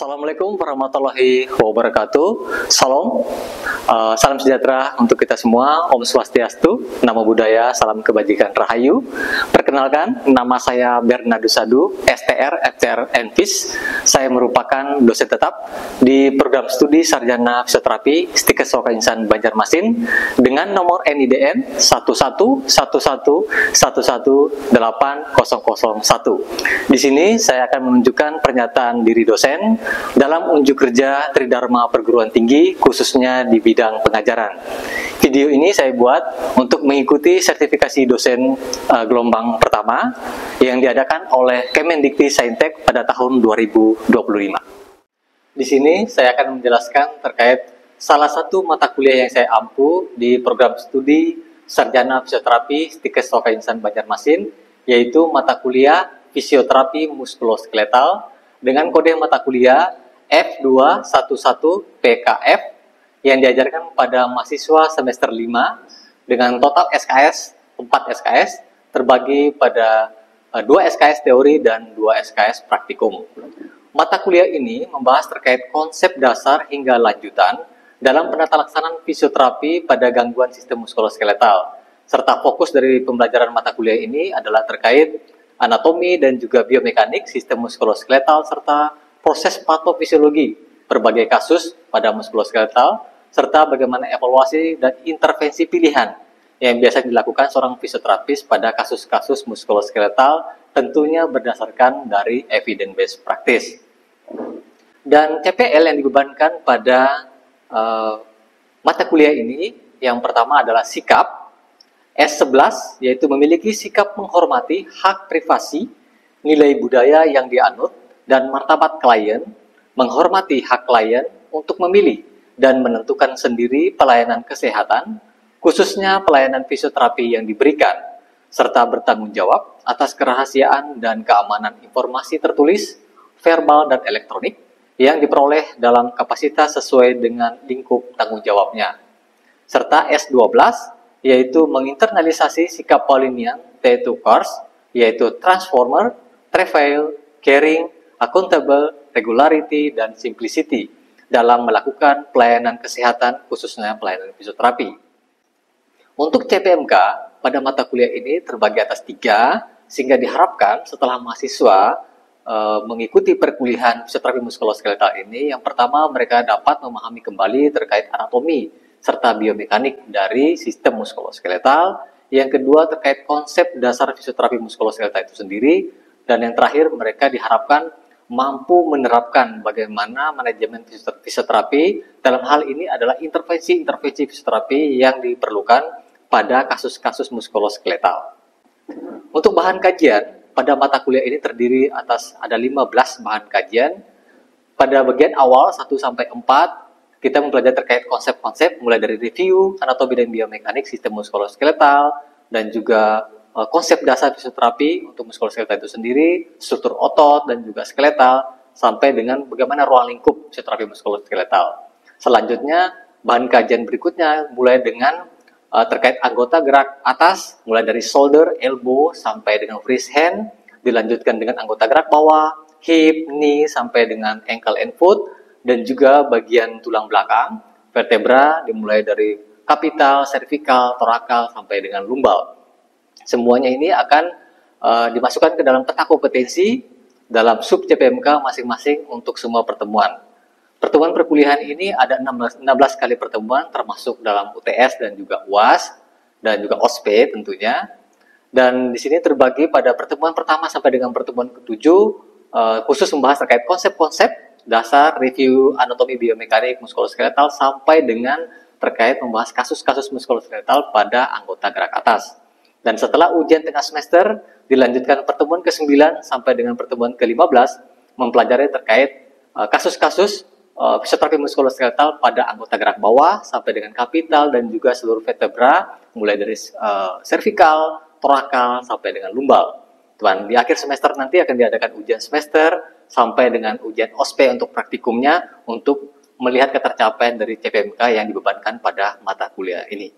Assalamualaikum warahmatullahi wabarakatuh. Salam, salam sejahtera untuk kita semua. Om Swastiastu, Namo Buddhaya, salam kebajikan rahayu. Perkenalkan, nama saya Bernardo Sadu, STR, FTR, NPIS. Saya merupakan dosen tetap di program studi Sarjana Fisioterapi Stikes Soka Insan Banjarmasin dengan nomor NIDN 11111118001. Di sini saya akan menunjukkan pernyataan diri dosen dalam unjuk kerja Tridharma Perguruan Tinggi, khususnya di bidang pengajaran. Video ini saya buat untuk mengikuti sertifikasi dosen gelombang pertama yang diadakan oleh Kemendikti-Saintek pada tahun 2025. Di sini saya akan menjelaskan terkait salah satu mata kuliah yang saya ampu di program studi Sarjana Fisioterapi Stikes Soka Insan Banjarmasin, yaitu mata kuliah Fisioterapi Muskuloskeletal dengan kode mata kuliah F211PKF yang diajarkan pada mahasiswa semester 5 dengan total SKS 4 SKS terbagi pada 2 SKS teori dan 2 SKS praktikum. Mata kuliah ini membahas terkait konsep dasar hingga lanjutan dalam penata laksanaan fisioterapi pada gangguan sistem muskuloskeletal, serta fokus dari pembelajaran mata kuliah ini adalah terkait anatomi dan juga biomekanik sistem muskuloskeletal serta proses patofisiologi berbagai kasus pada muskuloskeletal serta bagaimana evaluasi dan intervensi pilihan yang biasa dilakukan seorang fisioterapis pada kasus-kasus muskuloskeletal, tentunya berdasarkan dari evidence based practice. Dan CPL yang dibebankan pada mata kuliah ini yang pertama adalah sikap S11, yaitu memiliki sikap menghormati hak privasi, nilai budaya yang dianut, dan martabat klien, menghormati hak klien untuk memilih dan menentukan sendiri pelayanan kesehatan, khususnya pelayanan fisioterapi yang diberikan, serta bertanggung jawab atas kerahasiaan dan keamanan informasi tertulis, verbal, dan elektronik yang diperoleh dalam kapasitas sesuai dengan lingkup tanggung jawabnya. Serta S12, yaitu menginternalisasi sikap Paulinian T2 Course, yaitu transformer, travail, caring, accountable, regularity, dan simplicity dalam melakukan pelayanan kesehatan, khususnya pelayanan fisioterapi. Untuk CPMK, pada mata kuliah ini terbagi atas 3, sehingga diharapkan setelah mahasiswa mengikuti perkuliahan fisioterapi muskuloskeletal ini, yang pertama mereka dapat memahami kembali terkait anatomi serta biomekanik dari sistem muskuloskeletal, yang kedua terkait konsep dasar fisioterapi muskuloskeletal itu sendiri, dan yang terakhir mereka diharapkan mampu menerapkan bagaimana manajemen fisioterapi, dalam hal ini adalah intervensi fisioterapi yang diperlukan pada kasus-kasus muskuloskeletal. Untuk bahan kajian, pada mata kuliah ini terdiri atas ada 15 bahan kajian. Pada bagian awal 1-4 kita mempelajari terkait konsep-konsep mulai dari review, anatomi dan biomekanik sistem muskuloskeletal, dan juga konsep dasar fisioterapi untuk muskuloskeletal itu sendiri, struktur otot dan juga skeletal, sampai dengan bagaimana ruang lingkup fisioterapi muskuloskeletal. Selanjutnya, bahan kajian berikutnya mulai dengan terkait anggota gerak atas, mulai dari shoulder, elbow, sampai dengan wrist hand, dilanjutkan dengan anggota gerak bawah, hip, knee, sampai dengan ankle and foot, dan juga bagian tulang belakang, vertebra, dimulai dari kapital, servikal, torakal, sampai dengan lumbal. Semuanya ini akan dimasukkan ke dalam peta kompetensi dalam sub CPMK masing-masing untuk semua pertemuan. Pertemuan perkuliahan ini ada 16 kali pertemuan, termasuk dalam UTS dan juga UAS, dan juga OSPE tentunya. Dan di sini terbagi pada pertemuan pertama sampai dengan pertemuan ke-7, khusus membahas terkait konsep-konsep dasar review anatomi biomekanik muskuloskeletal sampai dengan terkait membahas kasus-kasus muskuloskeletal pada anggota gerak atas. Dan setelah ujian tengah semester, dilanjutkan pertemuan ke-9 sampai dengan pertemuan ke-15 mempelajari terkait kasus-kasus fisioterapi muskuloskeletal pada anggota gerak bawah sampai dengan kapital dan juga seluruh vertebra mulai dari servikal, torakal sampai dengan lumbal. Dan di akhir semester nanti akan diadakan ujian semester sampai dengan ujian OSPE untuk praktikumnya untuk melihat ketercapaian dari CPMK yang dibebankan pada mata kuliah ini.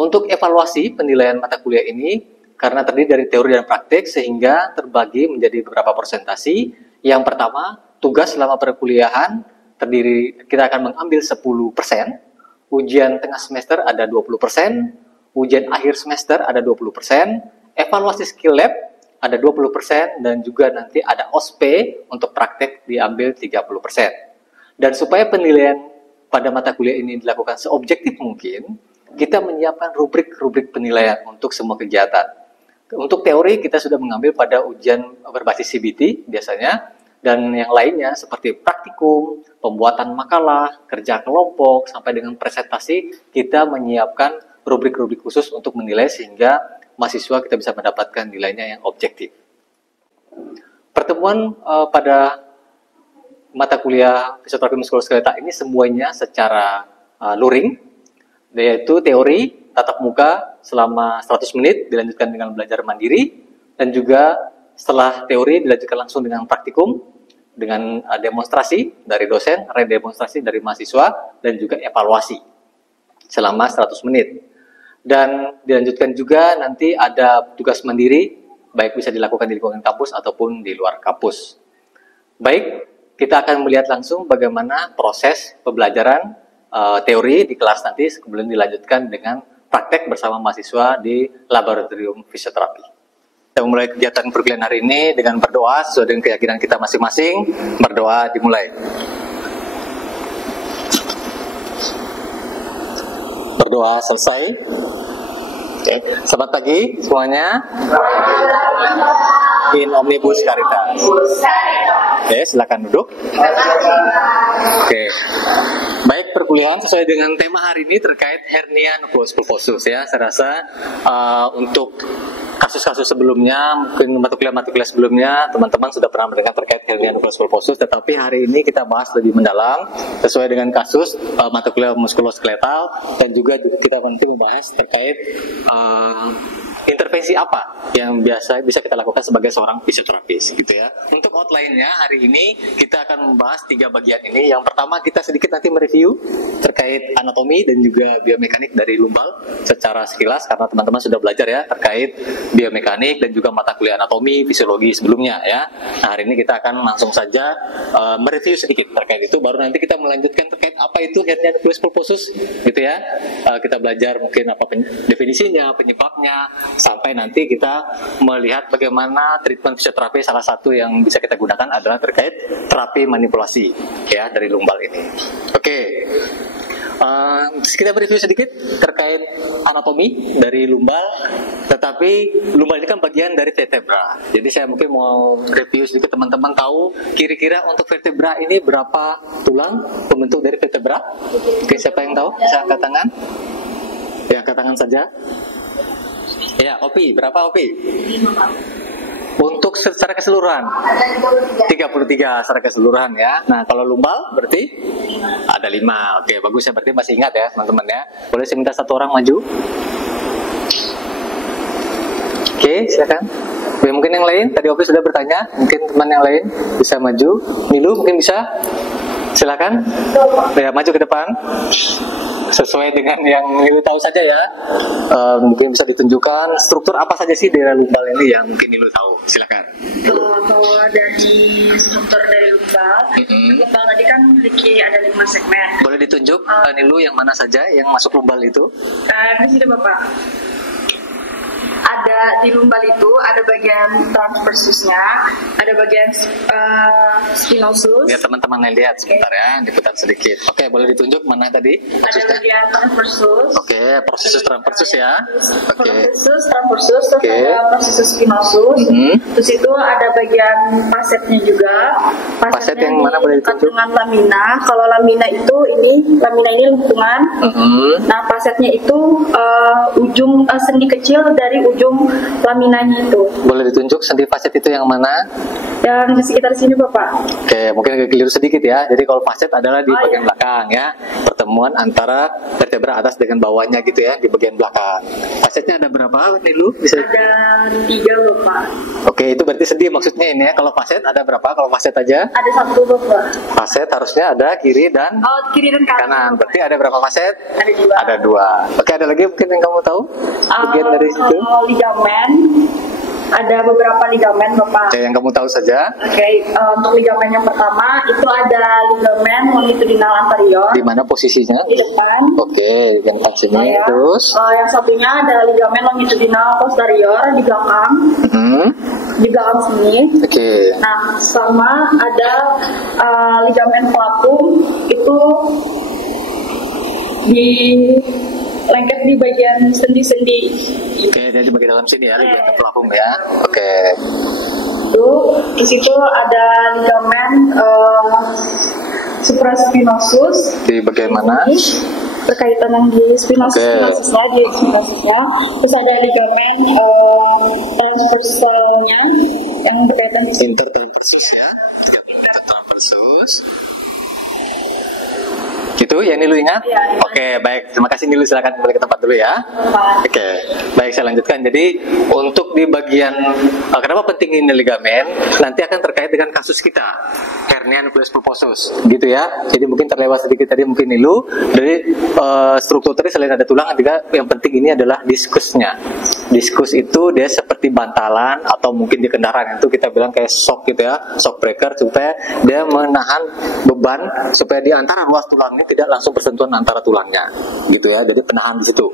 Untuk evaluasi penilaian mata kuliah ini, karena terdiri dari teori dan praktik sehingga terbagi menjadi beberapa presentasi. Yang pertama, tugas selama perkuliahan kita akan mengambil 10%, ujian tengah semester ada 20%, ujian akhir semester ada 20%, evaluasi skill lab ada 20%, dan juga nanti ada OSPE untuk praktek diambil 30%. Dan supaya penilaian pada mata kuliah ini dilakukan seobjektif mungkin, kita menyiapkan rubrik-rubrik penilaian untuk semua kegiatan. Untuk teori kita sudah mengambil pada ujian berbasis CBT biasanya, dan yang lainnya seperti praktikum, pembuatan makalah, kerja kelompok, sampai dengan presentasi, kita menyiapkan rubrik-rubrik khusus untuk menilai sehingga mahasiswa kita bisa mendapatkan nilainya yang objektif. Pertemuan pada mata kuliah fisioterapi muskuloskeletal ini semuanya secara luring, yaitu teori tatap muka selama 100 menit dilanjutkan dengan belajar mandiri, dan juga setelah teori dilanjutkan langsung dengan praktikum, dengan demonstrasi dari dosen, redemonstrasi dari mahasiswa, dan juga evaluasi selama 100 menit. Dan dilanjutkan juga nanti ada tugas mandiri, baik bisa dilakukan di lingkungan kampus ataupun di luar kampus. Baik, kita akan melihat langsung bagaimana proses pembelajaran teori di kelas nanti sebelum dilanjutkan dengan praktek bersama mahasiswa di laboratorium fisioterapi. Kita memulai kegiatan perkuliahan hari ini dengan berdoa sesuai dengan keyakinan kita masing-masing. Berdoa dimulai. Berdoa selesai. Oke. Selamat pagi semuanya. In omnibus caritas. Oke, silakan duduk. Oke. Baik, perkuliahan sesuai dengan tema hari ini terkait hernia nucleus pulposus ya. Saya rasa untuk kasus-kasus sebelumnya, mungkin mata kuliah sebelumnya, teman-teman sudah pernah mendengar terkait hernia nucleus pulposus, tetapi hari ini kita bahas lebih mendalam sesuai dengan kasus mata kuliah muskuloskeletal, dan juga kita nanti membahas terkait intervensi apa yang biasa bisa kita lakukan sebagai seorang fisioterapis gitu ya. Untuk outline-nya hari ini kita akan membahas 3 bagian ini. Yang pertama kita sedikit nanti mereview terkait anatomi dan juga biomekanik dari lumbal secara sekilas, karena teman-teman sudah belajar ya terkait biomekanik dan juga mata kuliah anatomi fisiologi sebelumnya ya. Nah, hari ini kita akan langsung saja mereview sedikit terkait itu, baru nanti kita melanjutkan terkait apa itu hernia nucleus pulposus gitu ya. Kita belajar mungkin apa definisinya, penyebabnya, sampai nanti kita melihat bagaimana treatment fisioterapi. Salah satu yang bisa kita gunakan adalah terkait terapi manipulasi ya dari lumbal ini. Oke. Kita review sedikit terkait anatomi dari lumbal, tetapi lumbal ini kan bagian dari vertebra. Jadi saya mungkin mau review sedikit, teman-teman tahu kira-kira untuk vertebra ini berapa tulang pembentuk dari vertebra? Oke, siapa yang tahu? Bisa angkat tangan? Ya, angkat tangan saja. Ya, Opi, berapa Opi? 5. Untuk secara keseluruhan 33 secara keseluruhan ya. Nah, kalau lumbal berarti ada 5. Oke, bagus ya, berarti masih ingat ya teman-teman ya. Boleh saya minta satu orang maju? Oke, silakan. Oke, mungkin yang lain, tadi Opi sudah bertanya, mungkin teman yang lain bisa maju. Nilu mungkin bisa? Silakan. Ya, maju ke depan. Sesuai dengan yang Nilu tahu saja ya. Mungkin bisa ditunjukkan struktur apa saja sih daerah lumbal ini yang mungkin Nilu tahu. Silakan. Kalau dari struktur dari lumbal, lumbal tadi kan memiliki ada 5 segmen. Boleh ditunjuk Nilu yang mana saja yang masuk lumbal itu? Di sini Bapak. Ada di lumbal itu ada bagian transversusnya, ada bagian spinosus. Biar teman-teman lihat sebentar ya, diputar sedikit. Oke, boleh ditunjuk mana tadi? Ada bagian transversus. Oke, prosesus transversus ya. Oke. Prosesus transversus, terus ada prosesus spinosus. Terus itu ada bagian fasetnya juga. Faset yang mana boleh ditunjuk? Dengan lamina. Kalau lamina itu lamina ini lengkungan. Nah, fasetnya itu ujung sendi kecil dari ujung laminanya itu. Boleh ditunjuk sendi faset itu yang mana? Yang di sekitar sini Bapak. Oke, mungkin agak keliru sedikit ya. Jadi kalau faset adalah di bagian belakang ya. Pertemuan antara vertebra atas dengan bawahnya gitu ya, di bagian belakang. Fasetnya ada berapa nih lu? Bisa? Ada 3 Bapak. Oke, itu berarti sendi maksudnya ini ya. Kalau faset ada berapa? Kalau faset aja? Ada 1 Bapak. Faset harusnya ada kiri dan kiri dan kanan. Berarti ada berapa faset? Ada 2. Ada 2. Oke, ada lagi mungkin yang kamu tahu? Bagian dari situ? Ligamen. ada beberapa ligamen Bapak. Oke, yang kamu tahu saja. Oke, untuk ligamen yang pertama itu ada ligamen longitudinal anterior. Di mana posisinya? Di depan. Oke, yang depan sini. Ya. Terus? Yang satunya ada ligamen longitudinal posterior di belakang. Di belakang sini. Oke. Nah, sama ada ligamen pelapung itu di lengket di bagian sendi-sendi. Oke, dia di bagian dalam sini ya, ligamen pelapung ya. Oke. Itu di situ ada ligamen supraspinosus. Di bagian mana? Berkaitan yang di spinosusnya, di spinosusnya. Terus ada ligamen transversalnya yang berkaitan di sini. Intertransversus ya. Intertransversus. Itu ya Nilu ingat? Ya. Oke, baik. Terima kasih Nilu, silakan kembali ke tempat dulu ya. Oke, baik, saya lanjutkan. Jadi untuk di bagian kenapa penting ini ligamen, nanti akan terkait dengan kasus kita, hernia nucleus pulposus, gitu ya. Jadi mungkin terlewat sedikit tadi mungkin Nilu. Dari struktur tadi selain ada tulang, juga yang penting ini adalah diskusnya. Diskus itu dia seperti bantalan atau mungkin di kendaraan itu kita bilang kayak shock gitu ya, shock breaker, supaya dia menahan beban supaya di antara ruas tulang ini tidak langsung bersentuhan antara tulangnya, gitu ya. Jadi penahan di situ.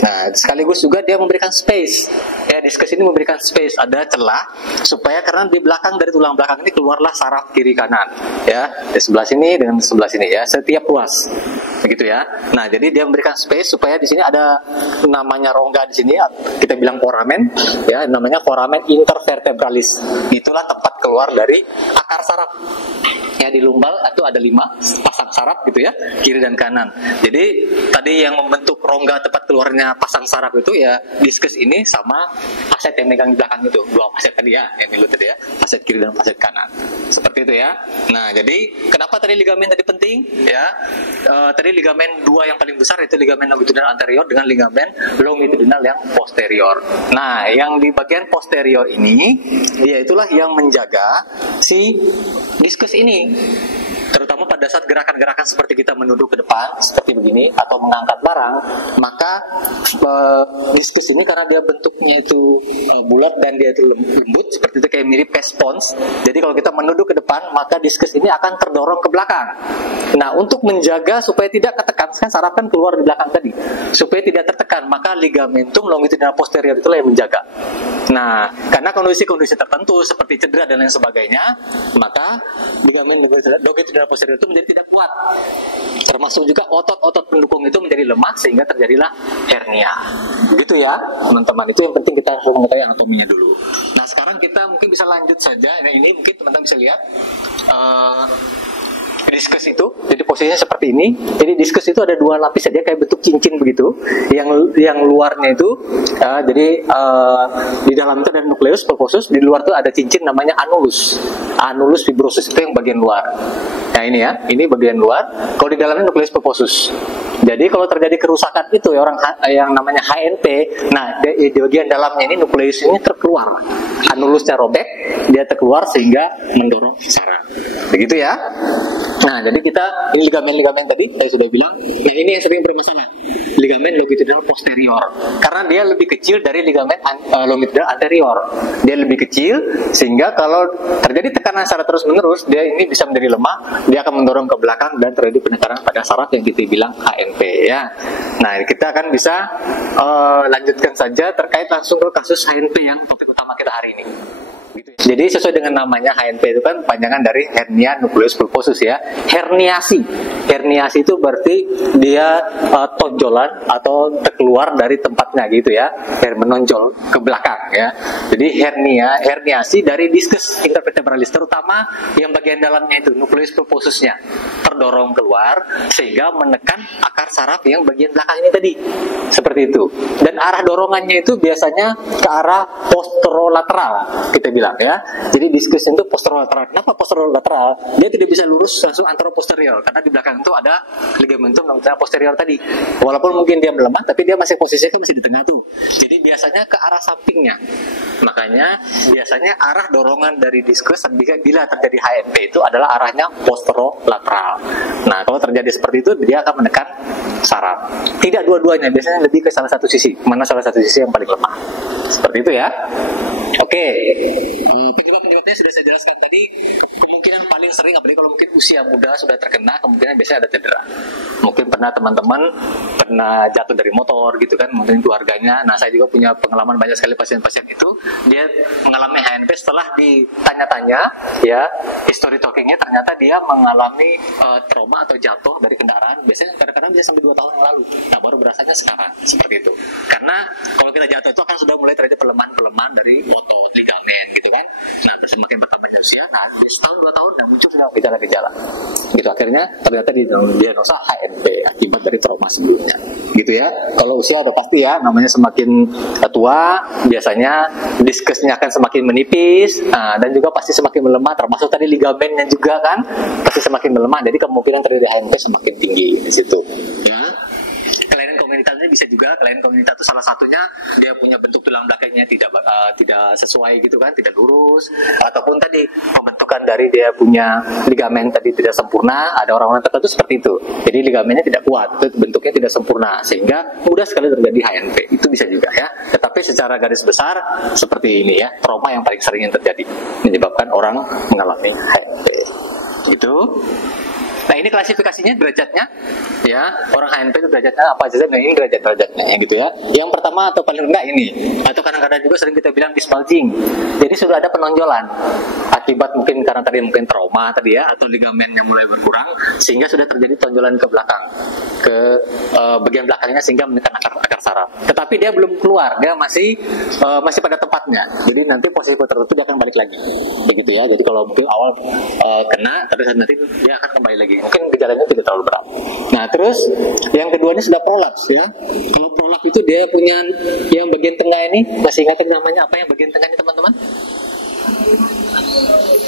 Nah, sekaligus juga dia memberikan space. Ya, diskus ini memberikan space, ada celah supaya karena di belakang dari tulang belakang ini keluarlah saraf kiri kanan, ya, di sebelah sini dengan sebelah sini ya, setiap ruas, begitu ya. Nah, jadi dia memberikan space supaya di sini ada namanya rongga di sini, kita bilang foramen, ya, namanya foramen intervertebralis. Itulah tempat keluar dari akar saraf. Ya, di lumbal itu ada 5 pasang saraf gitu ya, kiri dan kanan. Jadi tadi yang membentuk rongga tempat keluarnya pasang saraf itu ya diskus ini sama faset yang megang di belakang itu, 2 faset tadi ya, yang dulu tadi ya, faset kiri dan faset kanan. Seperti itu ya. Nah, jadi kenapa tadi ligamen tadi penting ya? Tadi ligamen 2 yang paling besar itu ligamen longitudinal anterior dengan ligamen longitudinal yang posterior. Nah, yang di bagian posterior ini dia itulah yang menjaga si diskus ini, terutama pada saat gerakan-gerakan seperti kita menunduk ke depan seperti begini atau mengangkat barang, maka diskus ini karena dia bentuknya itu bulat dan dia itu lembut seperti itu, kayak mirip spons. Jadi kalau kita menunduk ke depan, maka diskus ini akan terdorong ke belakang. Nah, untuk menjaga supaya tidak ketekan, kan saraf kan keluar di belakang tadi, supaya tidak tertekan, maka ligamentum longitudinal posterior itulah yang menjaga. Nah, karena kondisi-kondisi tertentu seperti cedera dan lain sebagainya, maka ligamen longitudinal posterior itu menjadi tidak kuat. Termasuk juga otot-otot pendukung itu menjadi lemah sehingga terjadilah hernia. Begitu ya, teman-teman. Itu yang penting kita harus mengetahui anatominya dulu. Nah, sekarang kita mungkin bisa lanjut saja. Nah, ini mungkin teman-teman bisa lihat diskus itu, jadi posisinya seperti ini. Jadi diskus itu ada 2 lapis saja kayak bentuk cincin begitu. Yang luarnya itu, jadi di dalam itu ada nukleus pulposus, di luar itu ada cincin namanya anulus. Anulus fibrosus itu yang bagian luar. Nah ini ya, ini bagian luar. Kalau di dalamnya nukleus pulposus. Jadi kalau terjadi kerusakan itu ya orang yang namanya HNP, nah di bagian dalamnya ini nukleus ini terkeluar, anulusnya robek, dia terkeluar sehingga mendorong saraf. Begitu ya. Nah, jadi kita ini ligamen tadi saya sudah bilang, yang ini yang sering bermasalah, ligamen longitudinal posterior, karena dia lebih kecil dari ligamen longitudinal anterior. Dia lebih kecil sehingga kalau terjadi tekanan secara terus-menerus, dia ini bisa menjadi lemah, dia akan mendorong ke belakang dan terjadi penekanan pada saraf yang kita bilang HNP ya. Nah, kita akan bisa lanjutkan saja terkait langsung ke kasus HNP yang topik utama kita hari ini. Jadi sesuai dengan namanya HNP itu kan panjangan dari hernia nucleus pulposus ya. Herniasi itu berarti dia tonjolan atau terkeluar dari tempatnya gitu ya, menonjol ke belakang ya. Jadi herniasi dari diskus intervertebralis, terutama yang bagian dalamnya itu nucleus pulposusnya terdorong keluar sehingga menekan akar saraf yang bagian belakang ini tadi, seperti itu. Dan arah dorongannya itu biasanya ke arah posterolateral kita bilang ya. Jadi diskus itu posterolateral. Kenapa posterolateral? Dia tidak bisa lurus langsung anteroposterior karena di belakang itu ada ligamentum longitudinal posterior tadi. Walaupun mungkin dia melemah, tapi dia masih posisinya masih di tengah tuh. Jadi biasanya ke arah sampingnya. Makanya biasanya arah dorongan dari diskus bila terjadi HNP itu adalah arahnya posterolateral. Nah, kalau terjadi seperti itu dia akan menekan saraf. Tidak dua-duanya, biasanya lebih ke salah satu sisi. Mana salah satu sisi yang paling lemah. Seperti itu ya. Oke. Penyebab-penyebabnya sudah saya jelaskan tadi. Kemungkinan paling sering, apalagi kalau mungkin usia muda sudah terkena, kemungkinan biasanya ada cedera. Mungkin pernah teman-teman pernah jatuh dari motor gitu kan, mungkin keluarganya. Nah, saya juga punya pengalaman banyak sekali pasien-pasien itu dia mengalami HNP setelah ditanya-tanya ya, history talkingnya ternyata dia mengalami trauma atau jatuh dari kendaraan. Biasanya kadang-kadang bisa sampai 2 tahun yang lalu. Nah, baru berasanya sekarang seperti itu. Karena kalau kita jatuh itu akan sudah mulai terjadi pelemahan-pelemahan dari otot, ligamen gitu kan. Nah, semakin bertambahnya usia, nah di setahun 2 tahun dan muncul sudah gejala-gejala. Gitu akhirnya ternyata diagnosa HNP akibat dari trauma sebelumnya. Gitu ya. Kalau usia udah pasti ya, namanya semakin tua biasanya diskusnya akan semakin menipis, dan juga pasti semakin melemah, termasuk tadi ligamennya juga kan pasti semakin melemah. Jadi kemungkinan terjadi HNP semakin tinggi di situ. Ya. Kelainan komunitasnya bisa juga, kelainan komunitas itu salah satunya dia punya bentuk tulang belakangnya tidak sesuai gitu kan, tidak lurus, ataupun tadi pembentukan dari dia punya ligamen tadi tidak sempurna. Ada orang-orang tertentu seperti itu, jadi ligamennya tidak kuat, itu bentuknya tidak sempurna sehingga mudah sekali terjadi HNP. Itu bisa juga ya, tetapi secara garis besar seperti ini ya, trauma yang paling sering yang terjadi menyebabkan orang mengalami HNP gitu. Nah, ini klasifikasinya derajatnya ya, orang HNP itu derajatnya apa saja. Nah, ini derajat-derajatnya gitu ya. Yang pertama atau paling rendah ini, atau kadang-kadang juga sering kita bilang disbulging. Jadi sudah ada penonjolan akibat mungkin karena tadi mungkin trauma tadi ya, atau ligamennya mulai berkurang sehingga sudah terjadi tonjolan ke belakang, ke bagian belakangnya sehingga menekan akar saraf. Tetapi dia belum keluar, dia masih pada tempatnya. Jadi nanti posisi tertentu dia akan balik lagi. Begitu ya. Jadi kalau mungkin awal kena, terus nanti dia akan kembali lagi. Mungkin gejalanya tidak terlalu berat. Nah, terus yang keduanya sudah prolaps ya. Kalau prolaps itu dia punya yang bagian tengah ini, masih ingat namanya apa yang bagian tengah ini teman-teman?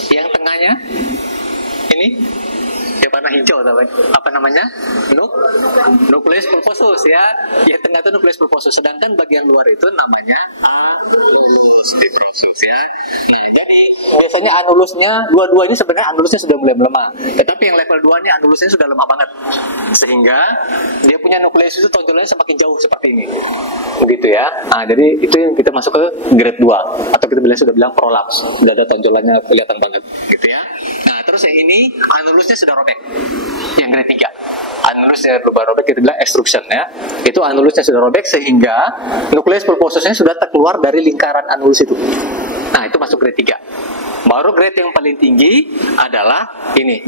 Yang tengahnya ini yang warna hijau apa namanya? Nukleus pulposus ya. Yang tengah itu nukleus pulposus, sedangkan bagian luar itu namanya anulus pulposus ya. Jadi biasanya anulusnya, dua-dua ini sebenarnya anulusnya sudah mulai melemah. Tetapi yang level 2 ini anulusnya sudah lemah banget. Sehingga dia punya nukleus itu tonjolannya semakin jauh seperti ini. Begitu ya. Nah, jadi itu yang kita masuk ke grade 2. Atau kita sudah bilang prolaps. Sudah ada tonjolannya kelihatan banget. Gitu ya. Nah, terus yang ini anulusnya sudah robek. Yang grade 3. Anulusnya berubah robek, kita bilang extrusion ya. Itu anulusnya sudah robek sehingga nukleus pulposusnya sudah terkeluar dari lingkaran anulus itu. Nah, itu masuk grade 3. Baru grade yang paling tinggi adalah ini,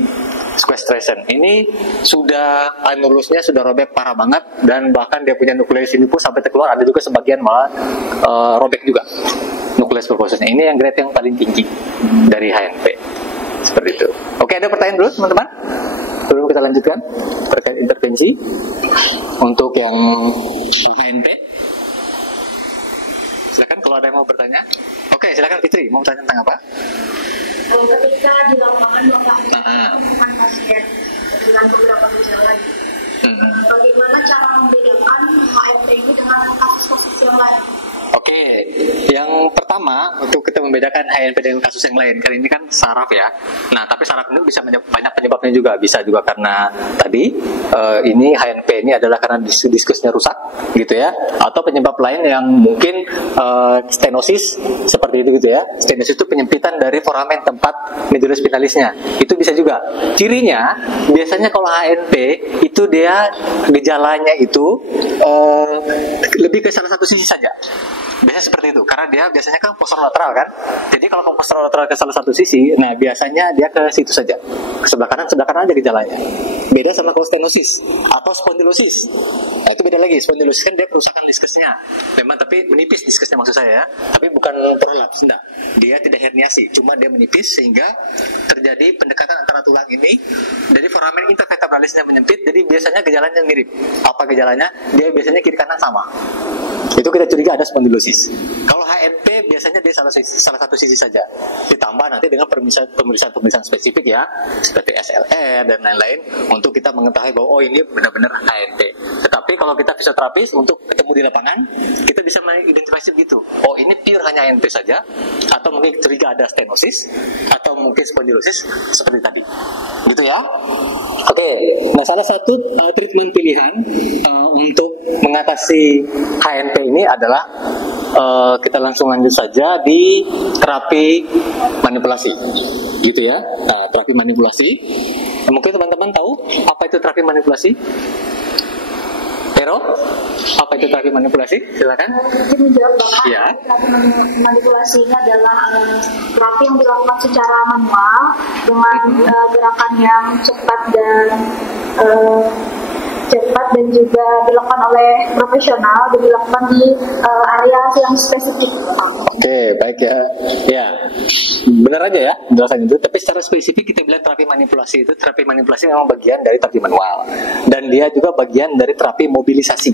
sequestration. Ini sudah anulusnya sudah robek parah banget, dan bahkan dia punya nukleus ini pun sampai terkeluar, ada juga sebagian malah robek juga nukleus pulposusnya. Ini yang grade yang paling tinggi dari HNP. Seperti itu. Oke, ada pertanyaan dulu teman-teman? Sebelum kita lanjutkan terkait intervensi untuk yang HNP. Silakan kalau ada yang mau bertanya. Oke, silakan Fitri, mau bertanya tentang apa? Ketika di lapangan Bapak menemukan pasien dengan beberapa gejala, bagaimana cara membedakan HNP ini dengan kasus-kasus yang lain? Oke, yang pertama untuk kita membedakan HNP dengan kasus yang lain, karena ini kan saraf ya. Nah, tapi saraf ini bisa banyak penyebabnya juga. Bisa juga karena tadi ini HNP ini adalah karena diskusnya rusak, gitu ya. Atau penyebab lain yang mungkin stenosis seperti itu, gitu ya. Stenosis itu penyempitan dari foramen tempat medullus spinalisnya. Itu bisa juga. Cirinya biasanya kalau HNP itu dia gejalanya itu lebih ke salah satu sisi saja. Biasanya seperti itu, karena dia biasanya kan posterolateral kan. Jadi kalau posterolateral ke salah satu sisi, nah biasanya dia ke situ saja, ke sebelah kanan aja gejalanya. Beda sama kalau stenosis atau spondylosis. Nah, itu beda lagi. Spondylosis kan dia kerusakan diskusnya, memang tapi menipis diskusnya maksud saya ya. Tapi bukan prolaps, enggak. Dia tidak herniasi, cuma dia menipis sehingga terjadi pendekatan antara tulang ini dari foramen intervertebralisnya menyempit. Jadi biasanya gejalanya mirip. Apa gejalanya? Dia biasanya kiri kanan sama. Itu kita curiga ada spondylosis. Kalau HNP biasanya dia salah satu sisi saja. Ditambah nanti dengan pemeriksaan spesifik ya, seperti SLR dan lain-lain untuk kita mengetahui bahwa oh ini benar-benar HNP. Tetapi kalau kita fisioterapis untuk ketemu di lapangan, kita bisa mengidentifikasi begitu. Oh ini pure hanya HNP saja, atau mungkin curiga ada stenosis, atau atau mungkin spondylosis seperti tadi, gitu ya. Oke, nah salah satu treatment pilihan untuk mengatasi HNP ini adalah kita langsung lanjut saja di terapi manipulasi, gitu ya. Nah, terapi manipulasi, mungkin teman-teman tahu apa itu terapi manipulasi? Pero, apa itu terapi manipulasi? Silakan. Mungkin menjawab Bapak, Ya. terapi manipulasi ini adalah terapi yang dilakukan secara manual dengan gerakan yang cepat dan juga dilakukan oleh profesional dan dilakukan di area yang spesifik. Oke, baik ya. Ya, benar aja ya penjelasan itu. Tapi secara spesifik kita bilang terapi manipulasi itu, terapi manipulasi memang bagian dari terapi manual, dan dia juga bagian dari terapi mobilisasi.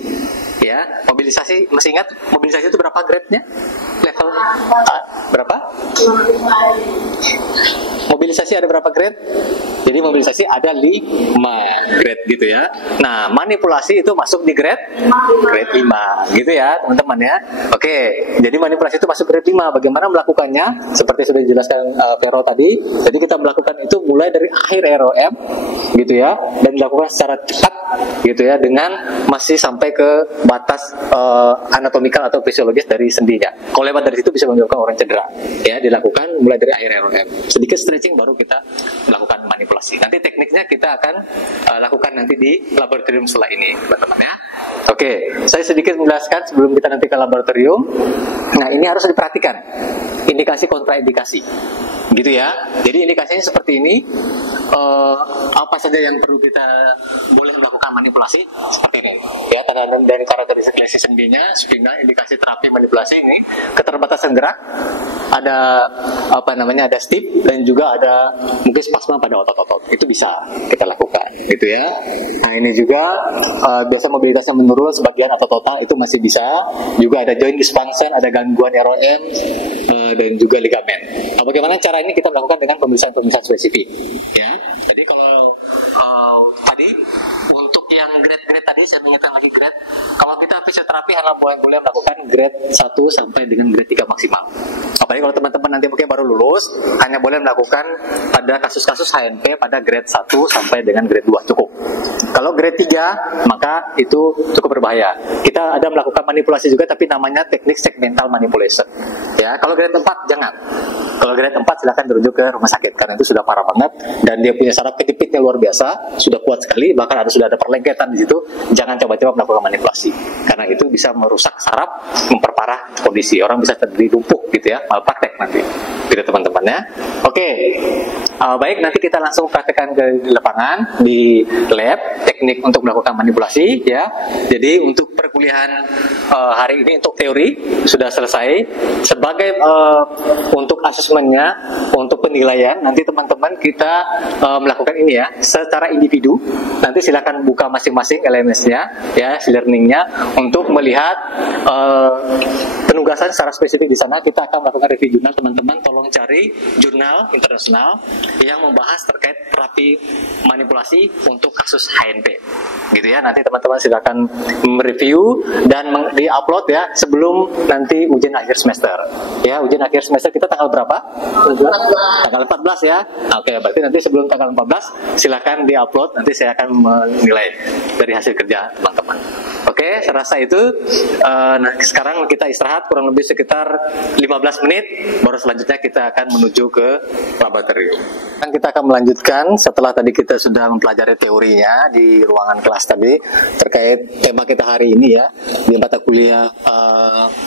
Ya, mobilisasi, masih ingat mobilisasi itu berapa grade-nya? Level berapa? Mobilisasi ada berapa grade? Jadi mobilisasi ada 5 grade gitu ya. Nah, manipulasi itu masuk di grade 5 gitu ya, teman-teman ya. Oke, jadi manipulasi itu masuk grade 5. Bagaimana melakukannya? Seperti sudah dijelaskan Vero tadi. Jadi kita melakukan itu mulai dari akhir ROM gitu ya, dan dilakukan secara cepat gitu ya, dengan masih sampai ke batas anatomikal atau fisiologis dari sendinya. Kalau lewat dari situ bisa menyebabkan orang cedera. Ya, dilakukan mulai dari akhir ROM. Sedikit stretching baru kita melakukan manipulasi. Nanti tekniknya kita akan lakukan nanti di laboratorium setelah ini, teman-teman ya. Oke, saya sedikit menjelaskan sebelum kita nanti ke laboratorium. Nah, ini harus diperhatikan indikasi kontraindikasi, gitu ya. Jadi indikasinya seperti ini. Apa saja yang perlu kita boleh melakukan manipulasi seperti ini ya, tanda dan karakteristik lesi sendinya, spina, indikasi terapi manipulasi ini, keterbatasan gerak, ada ada stiff, dan juga ada mungkin spasma pada otot-otot, itu bisa kita lakukan gitu ya. Nah, ini juga biasa mobilitasnya menurun sebagian otot-otot, itu masih bisa. Juga ada joint dysfunction, ada gangguan ROM dan juga ligamen. Nah, bagaimana cara ini kita melakukan dengan pemeriksaan spesifik ya. Jadi kalau tadi untuk yang grade tadi, saya mengingatkan lagi grade. Kalau kita fisioterapi hanya boleh melakukan grade 1 sampai dengan grade 3 maksimal. Apalagi kalau teman-teman nanti mungkin baru lulus, hanya boleh melakukan pada kasus-kasus HNP pada grade 1 sampai dengan grade 2 cukup. Kalau grade 3, maka itu cukup berbahaya. Kita ada melakukan manipulasi juga, tapi namanya teknik segmental manipulation. Ya, kalau grade 4 jangan. Kalau grade 4 silakan dirujuk ke rumah sakit, karena itu sudah parah banget dan dia punya saraf kejepitnya luar biasa, sudah kuat sekali, bahkan sudah ada perlengketan di situ. Jangan coba-coba melakukan manipulasi, karena itu bisa merusak saraf, memperparah kondisi. Orang bisa terjadi lumpuh gitu ya, malpraktek nanti. Gitu teman-teman ya. Oke. Baik, nanti kita langsung praktekkan ke lapangan di lab teknik untuk melakukan manipulasi ya. Jadi untuk perkuliahan hari ini untuk teori sudah selesai. Sebagai untuk asesmennya, untuk penilaian, nanti teman-teman kita melakukan ini ya secara individu. Nanti silakan buka masing-masing LMS-nya ya, learning-nya, untuk melihat penugasan secara spesifik di sana. Kita akan melakukan review jurnal. Teman-teman tolong cari jurnal internasional yang membahas terkait terapi manipulasi untuk kasus HNP gitu ya. Nanti teman-teman silakan mereview dan di-upload ya sebelum nanti ujian akhir semester ya. Ujian akhir semester kita tanggal berapa? Tanggal 14 ya. Oke, berarti nanti sebelum tanggal 14 silakan di-upload, nanti saya akan menilai dari hasil kerja teman-teman. Oke, saya rasa itu. Nah, sekarang kita istirahat kurang lebih sekitar 15 menit, baru selanjutnya kita akan menuju ke laboratorium. Dan kita akan melanjutkan setelah tadi kita sudah mempelajari teorinya di ruangan kelas tadi terkait tema kita hari ini ya, di mata kuliah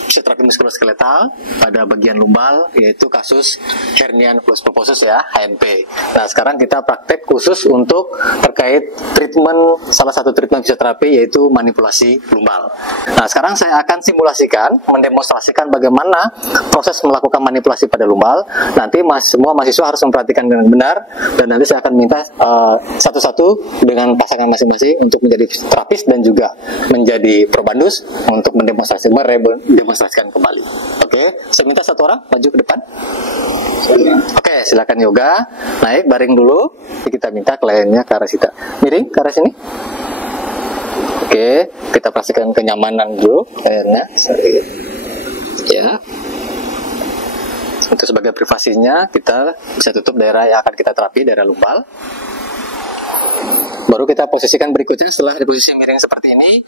fisioterapi muskuloskeletal pada bagian lumbal, yaitu kasus hernia nucleus pulposus ya, HNP. Nah, sekarang kita praktek khusus untuk terkait treatment, salah satu treatment fisioterapi yaitu manipulasi lumbal. Nah, sekarang saya akan simulasikan, mendemonstrasikan bagaimana proses melakukan manipulasi pada lumbal. Nanti semua mahasiswa harus memperhatikan dengan benar, dan nanti saya akan minta satu-satu dengan pasangan masing-masing untuk menjadi terapis dan juga menjadi probandus untuk mendemonstrasikan kembali. Oke, saya minta satu orang maju ke depan. Oke, silakan yoga. Naik, baring dulu. Kita minta kliennya ke arah situ. Miring ke arah sini. Oke, kita pastikan kenyamanan dulu kliennya. Ya. Untuk sebagai privasinya, kita bisa tutup daerah yang akan kita terapi, daerah lumbal. Baru kita posisikan berikutnya. Setelah di posisi miring seperti ini,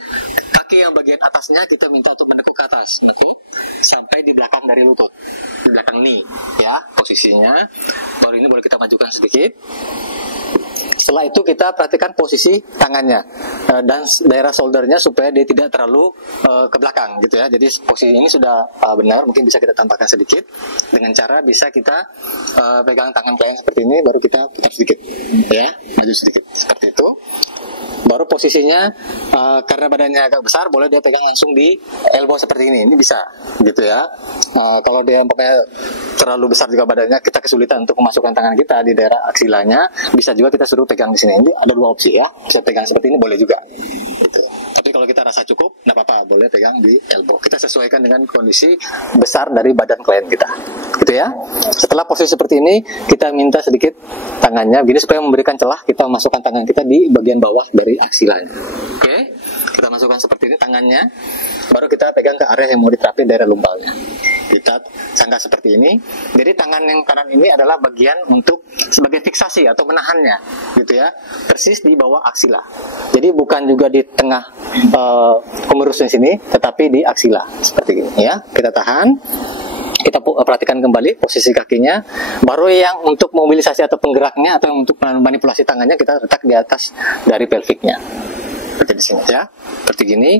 kaki yang bagian atasnya kita minta untuk menekuk ke atas, menekuk sampai di belakang dari lutut, di belakang knee, ya posisinya. Baru ini boleh kita majukan sedikit. Setelah itu kita perhatikan posisi tangannya dan daerah shouldernya supaya dia tidak terlalu ke belakang gitu ya. Jadi posisi ini sudah benar. Mungkin bisa kita tambahkan sedikit dengan cara bisa kita pegang tangan klien seperti ini, baru kita putar sedikit ya, maju sedikit seperti itu. Baru posisinya karena badannya agak besar, boleh dia pegang langsung di elbow seperti ini bisa gitu ya. Kalau dia terlalu besar juga badannya, kita kesulitan untuk memasukkan tangan kita di daerah aksilanya, bisa juga kita suruh pegang di sini. Ini ada dua opsi ya, bisa pegang seperti ini boleh juga gitu. Tapi kalau kita rasa cukup, nggak apa-apa, boleh pegang di elbow. Kita sesuaikan dengan kondisi besar dari badan klien kita gitu ya. Setelah posisi seperti ini, kita minta sedikit tangannya begini supaya memberikan celah kita memasukkan tangan kita di bagian bawah dari aksilanya. Oke, kita masukkan seperti ini tangannya, baru kita pegang ke area yang mau diterapi, daerah lumbalnya. Kita sangka seperti ini. Jadi tangan yang kanan ini adalah bagian untuk sebagai fiksasi atau menahannya gitu ya, persis di bawah aksila. Jadi bukan juga di tengah pemurusnya sini, tetapi di aksila seperti ini ya. Kita tahan, kita perhatikan kembali posisi kakinya. Baru yang untuk mobilisasi atau penggeraknya atau untuk manipulasi tangannya kita letak di atas dari pelviknya. Seperti di sini ya, seperti gini.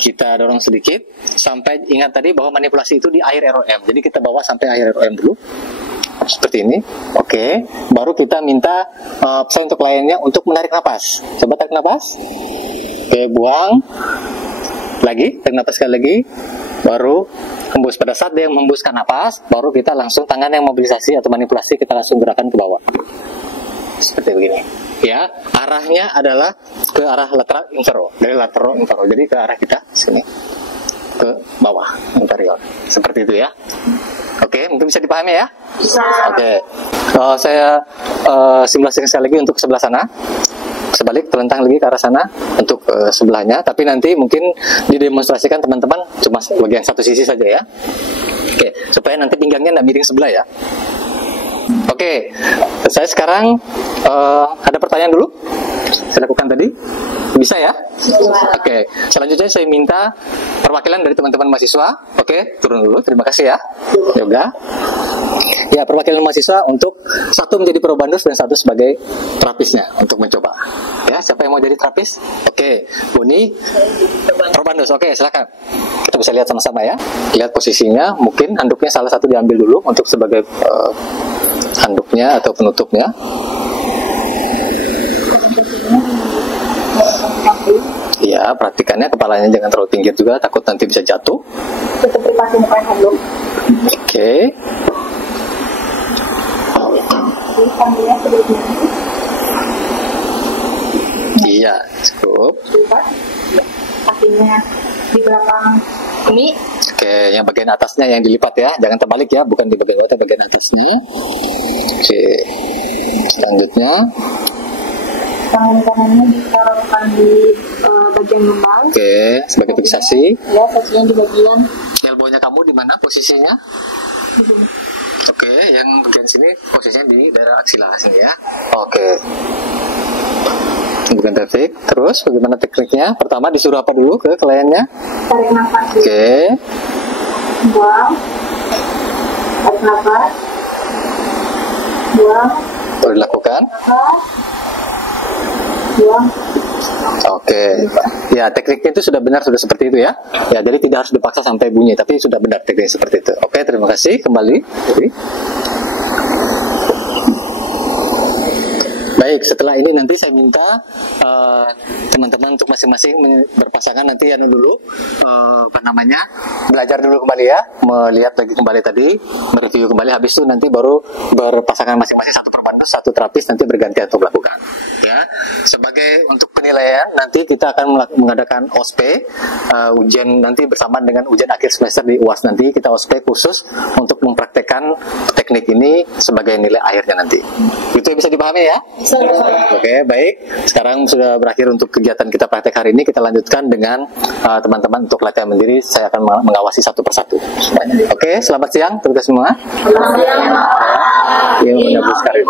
Kita dorong sedikit sampai, ingat tadi bahwa manipulasi itu di akhir ROM. Jadi kita bawa sampai akhir ROM dulu, seperti ini. Oke, baru kita minta pesan untuk kliennya untuk menarik napas. Coba tarik napas. Oke, buang. Lagi, tarik napas sekali lagi. Baru hembus. Pada saat dia menghembuskan napas, baru kita langsung tangan yang mobilisasi atau manipulasi kita langsung gerakan ke bawah. Seperti begini. Ya, arahnya adalah ke arah lateral inferior, dari lateral inferior. Jadi ke arah kita sini, ke bawah inferior. Seperti itu ya. Oke, mungkin bisa dipahami ya? Bisa. Oke. Saya simulasikan sekali lagi untuk sebelah sana. Sebalik, telentang lagi ke arah sana untuk sebelahnya. Tapi nanti mungkin didemonstrasikan teman-teman cuma bagian satu sisi saja ya. Oke, supaya nanti pinggangnya nggak miring sebelah ya. Oke, saya sekarang ada pertanyaan dulu. Saya lakukan tadi, bisa ya? Oke, selanjutnya saya minta perwakilan dari teman-teman mahasiswa. Oke, turun dulu. Terima kasih ya, Yoga. Ya, perwakilan mahasiswa untuk satu menjadi probandus dan satu sebagai terapisnya untuk mencoba. Ya, siapa yang mau jadi terapis? Oke, Buni, probandus. Oke, silakan. Kita bisa lihat sama-sama ya. Lihat posisinya, mungkin handuknya salah satu diambil dulu untuk sebagai handuknya atau penutupnya. Ya, perhatikannya kepalanya jangan terlalu tinggi juga, takut nanti bisa jatuh. Oke. Iya, cukup. Kakinya di belakang ini. Oke, yang bagian atasnya yang dilipat ya, jangan terbalik ya, bukan di bagian bawah, bagian atasnya. Oke, selanjutnya Tangan kanannya ditaruhkan di bagian lumbal. oke, sebagai fiksasi. Ya, posisinya di bagian. Elbownya kamu di mana posisinya? Oke, yang bagian sini posisinya di daerah aksila sini ya. Oke. Bukan teknik. Terus bagaimana tekniknya? Pertama disuruh apa dulu ke kliennya? Tarik nafas. Oke. Buang. Tarik nafas. Buang. Baru dilakukan. Nafas. Buang. Oke. Ya, tekniknya itu sudah benar, sudah seperti itu ya. Ya, jadi tidak harus dipaksa sampai bunyi, tapi sudah benar tekniknya seperti itu. Oke, terima kasih. Kembali. Baik, setelah ini nanti saya minta teman-teman untuk masing-masing berpasangan nanti dulu belajar dulu kembali ya, melihat lagi kembali tadi, mereview kembali, habis itu nanti baru berpasangan masing-masing, satu perbandus, satu terapis, nanti bergantian untuk melakukan. Ya, sebagai untuk penilaian nanti kita akan mengadakan OSPE, ujian nanti bersamaan dengan ujian akhir semester di UAS nanti. Kita OSPE khusus untuk mempraktekkan teknik ini sebagai nilai akhirnya nanti. Itu bisa dipahami ya? Oke, baik. Sekarang sudah berakhir untuk kegiatan kita praktek hari ini. Kita lanjutkan dengan teman-teman untuk latihan mandiri. Saya akan mengawasi satu persatu. Oke, selamat siang teman-teman semua. Selamat siang, Pak. Yang menyambut sekali.